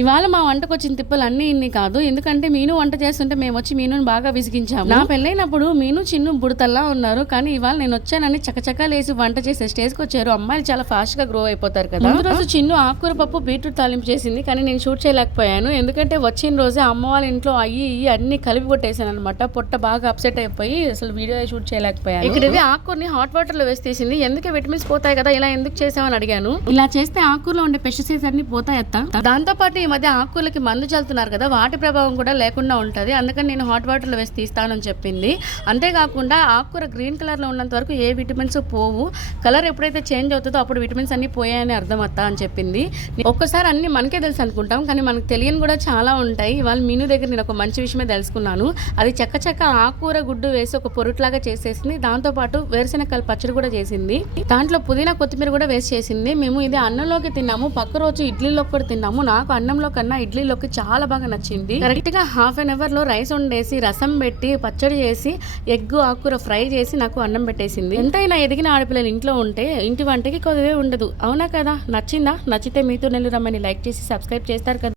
ఇవాళ మా వంటకు వచ్చిన తిప్పలు అన్నీ ఇన్ని కాదు. ఎందుకంటే మీను వంట చేస్తుంటే మేము వచ్చి మీనుని బాగా విసిగించాము. నా పెళ్ళైనప్పుడు మీను చిన్ను బుడతల్లా ఉన్నారు. కానీ ఇవాళ నేను వచ్చానని చకచకాలేసి వంట చేసే స్టేజ్కి వచ్చారు. అమ్మాయిలు చాలా ఫాస్ట్ గా గ్రో అయిపోతారు కదా. ముందు రోజు చిన్ను ఆకుకూర పప్పు బీట్రూట్ తాలింపు చేసింది. కానీ నేను షూట్ చేయలేకపోయాను. ఎందుకంటే వచ్చిన రోజే అమ్మ వాళ్ళ ఇంట్లో అయ్యి అన్ని కలిపి కొట్టేసాను అనమాట. పొట్ట బాగా అప్సెట్ అయిపోయి అసలు వీడియో షూట్ చేయలేకపోయాను. ఇక్కడ ఇది ఆకుకూరని హాట్ వాటర్ లో వేసి తీసింది. ఎందుకే విటమిన్స్ పోతాయి కదా, ఇలా ఎందుకు చేసామని అడిగాను. ఇలా చేస్తే ఆకుకూరలో ఉండే పెస్టిసైడ్స్ అన్ని పోతాయత్తా. దాంతో పాటు ఈ మధ్య ఆకుకూరలకి మందు చల్లుతున్నారు కదా, వాటి ప్రభావం కూడా లేకుండా ఉంటుంది. అందుకని నేను హాట్ వాటర్లో వేసి తీస్తానని చెప్పింది. అంతేకాకుండా ఆకుకూర గ్రీన్ కలర్లో ఉన్నంత వరకు ఏ విటమిన్స్ పోవు. కలర్ ఎప్పుడైతే చేంజ్ అవుతుందో అప్పుడు విటమిన్స్ అన్ని పోయాయని అర్థం అత్తా అని చెప్పింది. ఒక్కసారి అన్ని మనకే తెలుసు అనుకుంటాం, కానీ మనకు తెలియని కూడా చాలా ఉంటాయి. ఇవాళ మీను దగ్గర నేను ఒక మంచి విషయమే తెలుసుకున్నాను. అది చక్క ఆకుకూర గుడ్డు వేసి ఒక పొరుట్లాగా చేసేసింది. దాంతోపాటు వేరుశెనగకాయల పచ్చడి కూడా చేసింది. దాంట్లో పుదీనా కొత్తిమీర కూడా వేసి చేసింది. మేము ఇది అన్నంలోకి తిన్నాము, పక్క రోజు ఇడ్లీలోకి కూడా తిన్నాము. నాకు అన్నంలో కన్నా ఇడ్లీలోకి చాలా బాగా నచ్చింది. కరెక్ట్ గా ½ an hour లో రైస్ వండేసి రసం పెట్టి పచ్చడి చేసి ఎగ్ ఆకుకూర ఫ్రై చేసి నాకు అన్నం పెట్టేసింది. ఎంతైనా ఎదిగిన ఆడపిల్లలు ఇంట్లో ఉంటే ఇంటి వంటకి కొద్దివే ఉండదు, అవునా కదా? నచ్చిందా? నచ్చితే మీతో నెల్లు రమ్మని లైక్ చేసి సబ్స్క్రైబ్ చేస్తారు కదా.